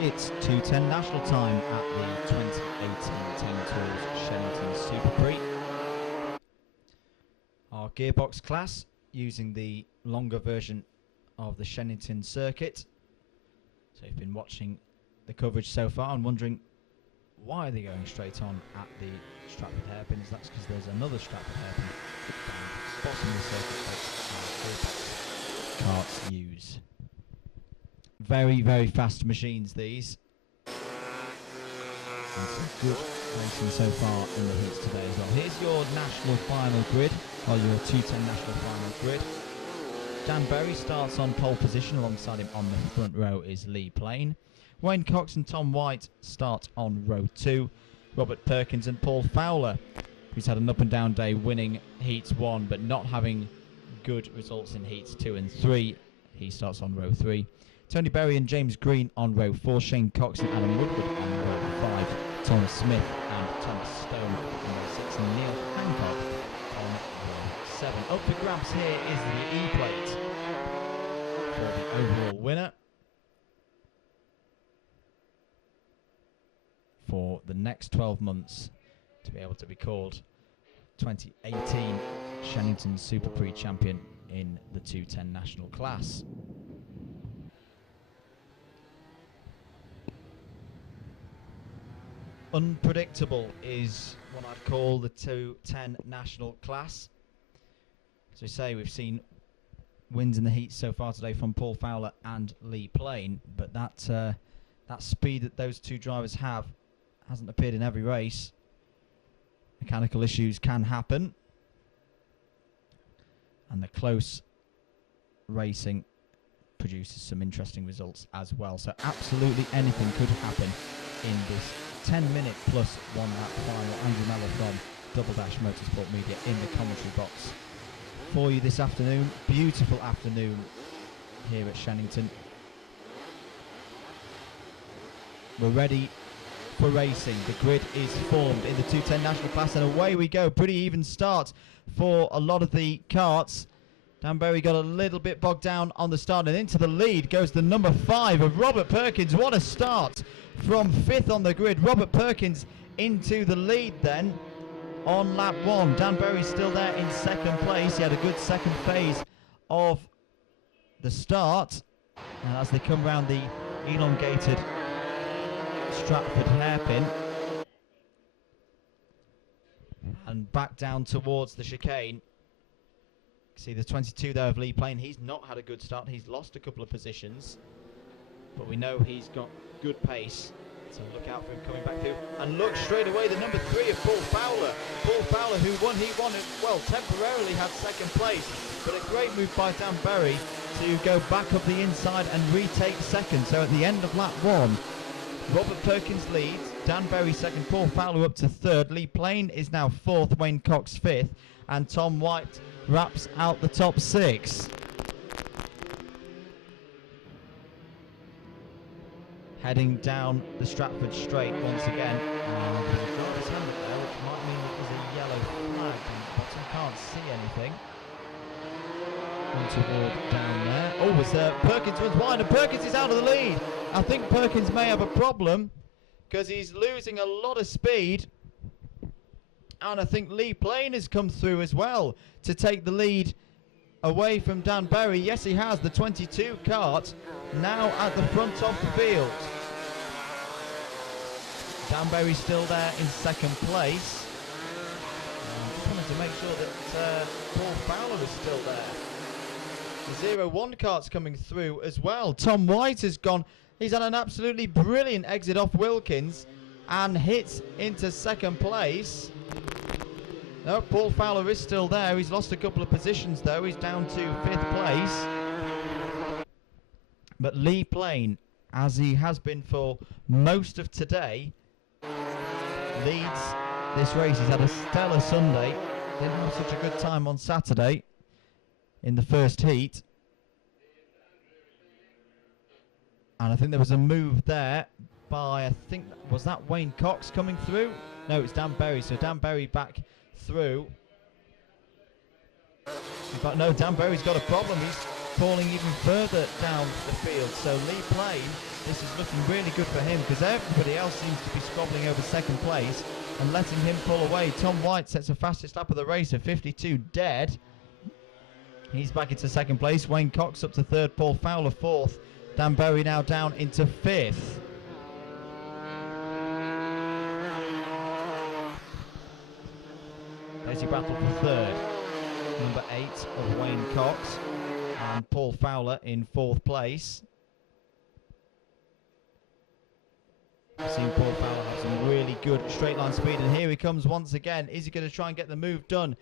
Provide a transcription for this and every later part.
It's 2:10 national time at the 2018 Team Tours Shenington SuperPrix. Our gearbox class using the longer version of the Shenington circuit. So you've been watching the coverage so far and wondering why are they going straight on at the Stratford hairpins. That's because there's another Stratford hairpin down the bottom of the circuit that our gearbox karts use. Very, very fast machines, these. And some good racing so far in the heats today as well. Here's your national final grid, or your 210 national final grid. Dan Berry starts on pole position. Alongside him on the front row is Lee Plain. Wayne Cox and Tom White start on row 2. Robert Perkins and Paul Fowler, who's had an up and down day, winning heats 1 but not having good results in heats 2 and 3. He starts on row 3. Tony Berry and James Green on row 4, Shane Cox and Adam Woodward on row 5, Tom Smith and Thomas Stone on row 6, and Neil Hancock on row 7. Up for grabs here is the E-plate for the overall winner for the next 12 months to be able to be called 2018 Shenington SuperPrix champion in the 210 national class. Unpredictable is what I'd call the 210 national class. As we say, we've seen wins in the heat so far today from Paul Fowler and Lee Plain, but that speed that those two drivers have hasn't appeared in every race. Mechanical issues can happen, and the close racing produces some interesting results as well. So absolutely anything could happen in this 10-minute plus 1 lap final. Andrew Mellor from Double Dash Motorsport Media in the commentary box for you this afternoon. Beautiful afternoon here at Shenington. We're ready for racing. The grid is formed in the 210 national class, and away we go. Pretty even start for a lot of the karts. Dan Berry got a little bit bogged down on the start, and into the lead goes the number 5 of Robert Perkins. What a start from 5th on the grid. Robert Perkins into the lead then on lap 1. Dan Berry's still there in 2nd place. He had a good second phase of the start, and as they come round the elongated Stratford hairpin and back down towards the chicane, see the 22 there of Lee Plain. He's not had a good start. He's lost a couple of positions, but we know he's got good pace, so look out for him coming back through. And look straight away, the number 3 of Paul Fowler. Paul Fowler, who won Heat 1, well, temporarily had 2nd place, but a great move by Dan Berry to go back up the inside and retake 2nd. So at the end of lap 1, Robert Perkins leads, Dan Berry 2nd, Paul Fowler up to 3rd, Lee Plain is now 4th, Wayne Cox 5th, and Tom White wraps out the top 6. Heading down the Stratford straight once again. There's a driver's helmet there, which might mean that there's a yellow flag on the bottom. Can't see anything. Untoward down there. Oh, it's Perkins runs wide, and Perkins is out of the lead. I think Perkins may have a problem because he's losing a lot of speed. And I think Lee Plain has come through as well to take the lead away from Dan Berry. Yes, he has. The 22 kart now at the front of the field. Dan Berry's still there in 2nd place. Just wanted to make sure that Paul Fowler is still there. The 01 kart's coming through as well. Tom White has gone. He's had an absolutely brilliant exit off Wilkins and hits into 2nd place. No, Paul Fowler is still there. He's lost a couple of positions though. He's down to 5th place. But Lee Plain, as he has been for most of today, leads this race. He's had a stellar Sunday. Didn't have such a good time on Saturday in the first heat. And I think there was a move there by, I think, was that Wayne Cox coming through? No, it's Dan Berry. So Dan Berry back through. In fact, no, Dan Berry's got a problem. falling even further down the field. So Lee Plain, this is looking really good for him because everybody else seems to be squabbling over second place and letting him pull away. Tom White sets the fastest lap of the race at 52 dead. He's back into second place. Wayne Cox up to third. Paul Fowler fourth. Dan Berry now down into fifth. There's your battle for third. Number 8 of Wayne Cox and Paul Fowler in fourth place. I've seen Paul Fowler have some really good straight line speed, and here he comes once again. Is he going to try and get the move done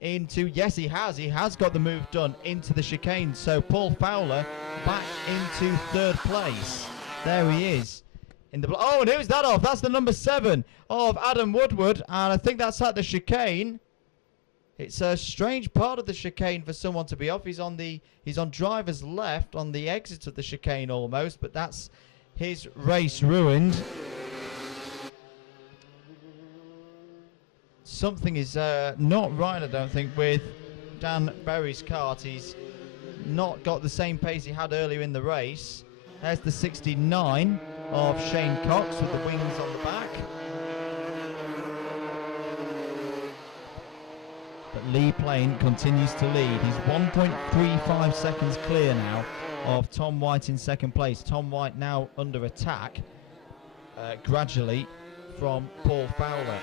into, yes he has got the move done into the chicane. So Paul Fowler back into third place. There he is in the oh, and who's that off? That's the number 7 of Adam Woodward, and I think that's at the chicane. It's a strange part of the chicane for someone to be off. He's on driver's left on the exit of the chicane almost, but that's his race ruined. Something is not right, I don't think, with Dan Berry's kart. He's not got the same pace he had earlier in the race. There's the 69 of Shane Cox with the wings on the back. But Lee Plain continues to lead. He's 1.35 seconds clear now of Tom White in second place. Tom White now under attack gradually from Paul Fowler.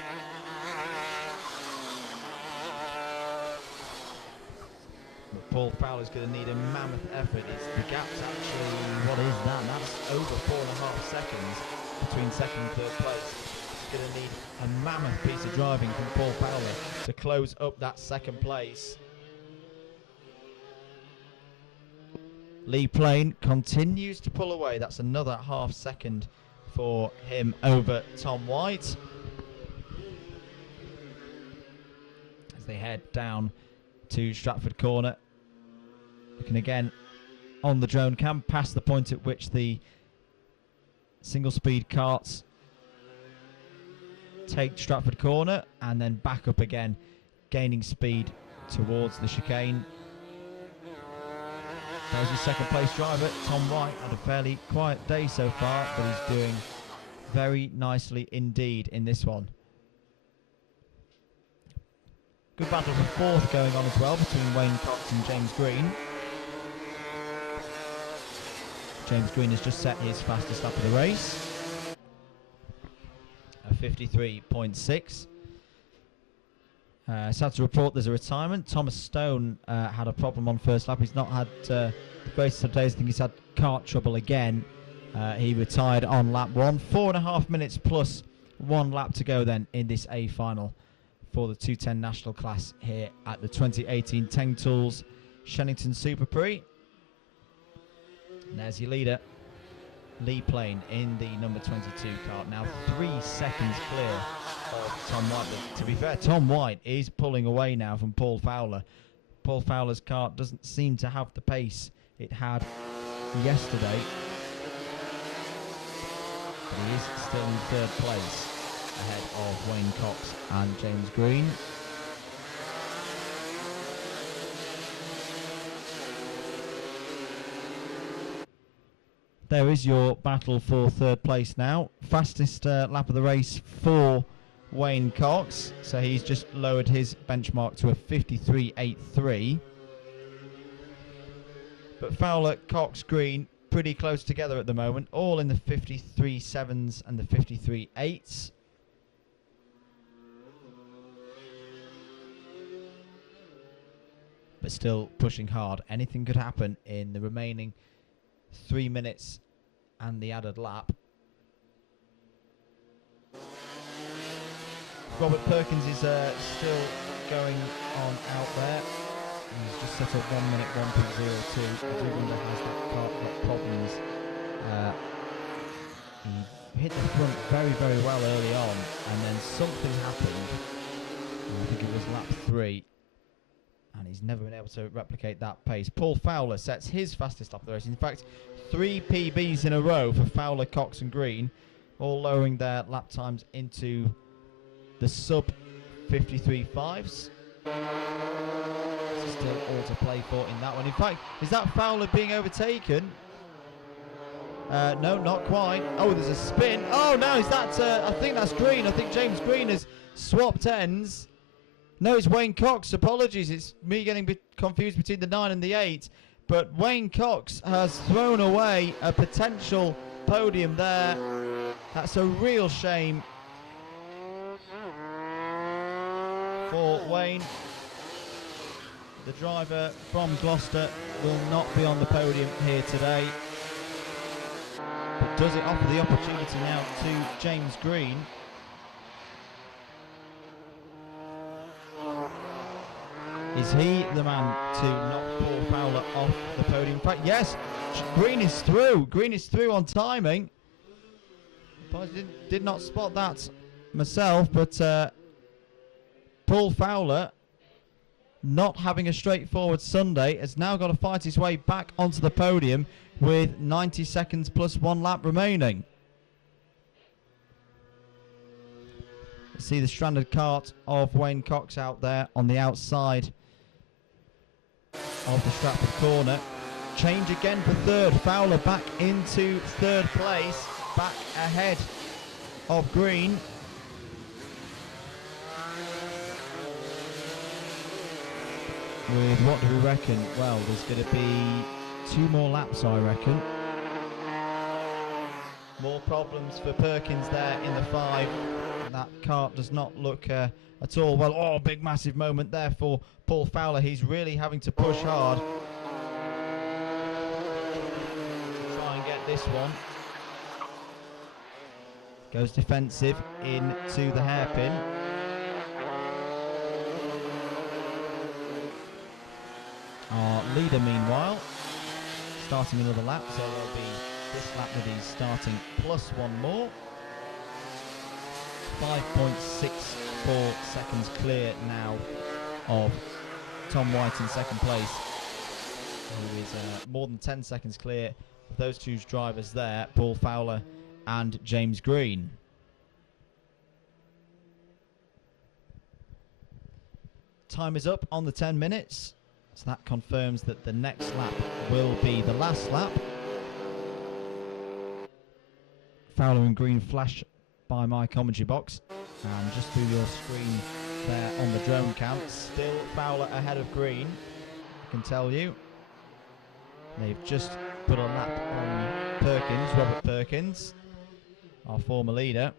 But Paul Fowler's going to need a mammoth effort. The gap's actually, what is that? That's over 4.5 seconds between second and third place. He's going to need a mammoth piece of driving from Paul Fowler to close up that second place. Lee Plain continues to pull away. That's another half second for him over Tom White. As they head down to Stratford Corner. Looking again on the drone cam past the point at which the single speed karts take Stratford Corner and then back up again, gaining speed towards the chicane. There's your second place driver, Tom White. Had a fairly quiet day so far, but he's doing very nicely indeed in this one. Good battle for fourth going on as well between Wayne Cox and James Green. James Green has just set his fastest lap of the race. A 53.6. Sad to report there's a retirement. Thomas Stone had a problem on first lap. He's not had the greatest of days. I think he's had kart trouble again. He retired on lap 1. 4.5 minutes plus 1 lap to go then in this A final for the 210 national class here at the 2018 Teng Tools Shenington SuperPrix. And there's your leader, Lee Plain, in the number 22 kart. Now 3 seconds clear of Tom White. But to be fair, Tom White is pulling away now from Paul Fowler. Paul Fowler's kart doesn't seem to have the pace it had yesterday. But he is still in third place, ahead of Wayne Cox and James Green. There is your battle for third place now. Fastest lap of the race for Wayne Cox. So he's just lowered his benchmark to a 53.83. But Fowler, Cox, Green, pretty close together at the moment. All in the 53.7s and the 53.8s. But still pushing hard. Anything could happen in the remaining 3 minutes and the added lap. Robert Perkins is still going on out there. He's just set up 1 minute 1.02. I do wonder has that car got problems. He hit the front very, very well early on, and then something happened. I think it was lap 3. And he's never been able to replicate that pace. Paul Fowler sets his fastest lap of the race. In fact, 3 PBs in a row for Fowler, Cox and Green, all lowering their lap times into the sub 53.5s. Still all to play for in that one. In fact, is that Fowler being overtaken? No, not quite. Oh, there's a spin. Oh, no, is that... I think that's Green. I think James Green has swapped ends. No, it's Wayne Cox. Apologies. It's me getting confused between the 9 and the 8. But Wayne Cox has thrown away a potential podium there. That's a real shame for Wayne. The driver from Gloucester will not be on the podium here today. But does it offer the opportunity now to James Green? Is he the man to knock Paul Fowler off the podium? In fact, yes, Green is through. Green is through on timing. I did not spot that myself, but Paul Fowler, not having a straightforward Sunday, has now got to fight his way back onto the podium with 90 seconds plus 1 lap remaining. See the stranded kart of Wayne Cox out there on the outside of the Stratford corner. Change again for third. Fowler back into third place, back ahead of Green. With what do we reckon? Well, there's going to be 2 more laps, I reckon. More problems for Perkins there in the 5. That kart does not look at all well. Oh, big massive moment there for Paul Fowler. He's really having to push hard to try and get this one. Goes defensive into the hairpin. Our leader, meanwhile, starting another lap, so there'll be this lap that he's starting plus 1 more. 5.64 seconds clear now of Tom White in second place, who is more than 10 seconds clear of those 2 drivers there, Paul Fowler and James Green. Time is up on the 10 minutes. So that confirms that the next lap will be the last lap. Fowler and Green flash by my commentary box. And just through your screen there on the drone cam, still Fowler ahead of Green, I can tell you. They've just put a lap on Perkins, Robert Perkins, our former leader.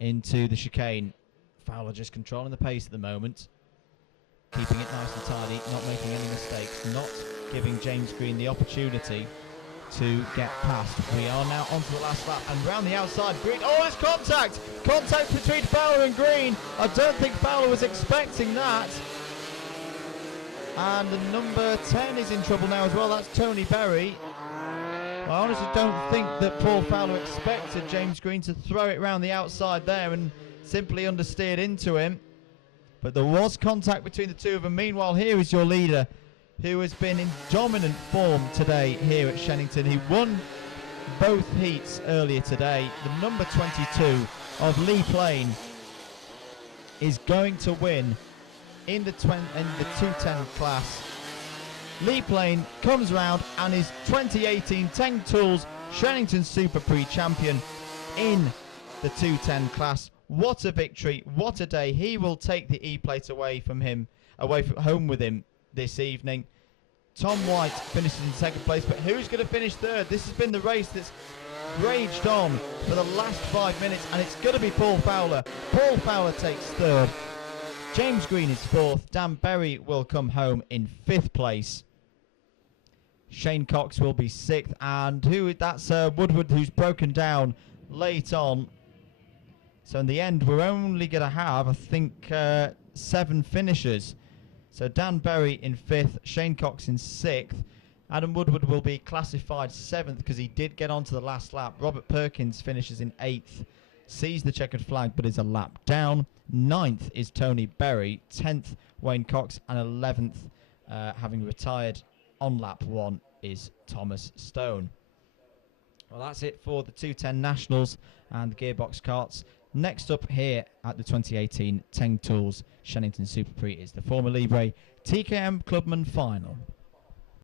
Into the chicane. Fowler just controlling the pace at the moment, keeping it nice and tidy, not making any mistakes, not giving James Green the opportunity to get past. We are now onto the last lap, and round the outside, Green, oh, there's contact! Contact between Fowler and Green. I don't think Fowler was expecting that. And the number 10 is in trouble now as well, that's Tony Berry. I honestly don't think that Paul Fowler expected James Green to throw it round the outside there and simply understeered into him. But there was contact between the 2 of them. Meanwhile, here is your leader, who has been in dominant form today here at Shenington. He won both heats earlier today. The number 22 of Lee Plain is going to win in the 210 class. Lee Plain comes round and is 2018 10 Tools Shenington SuperPrix champion in the 210 class. What a victory, what a day. He will take the E-plate away from home with him this evening. Tom White finishes in second place, but who's going to finish third? This has been the race that's raged on for the last 5 minutes, and it's going to be Paul Fowler. Paul Fowler takes third. James Green is fourth. Dan Berry will come home in 5th place. Shane Cox will be 6th, and that's Woodward, who's broken down late on. So in the end, we're only going to have, I think, 7 finishers. So Dan Berry in 5th, Shane Cox in 6th. Adam Woodward will be classified 7th because he did get onto the last lap. Robert Perkins finishes in 8th, sees the checkered flag but is a lap down. 9th is Tony Berry, 10th Wayne Cox, and 11th, having retired on lap 1, is Thomas Stone. Well, that's it for the 210 Nationals and the Gearbox Karts. Next up here at the 2018 Teng Tools Shenington SuperPrix is the Former Libre TKM Clubman Final.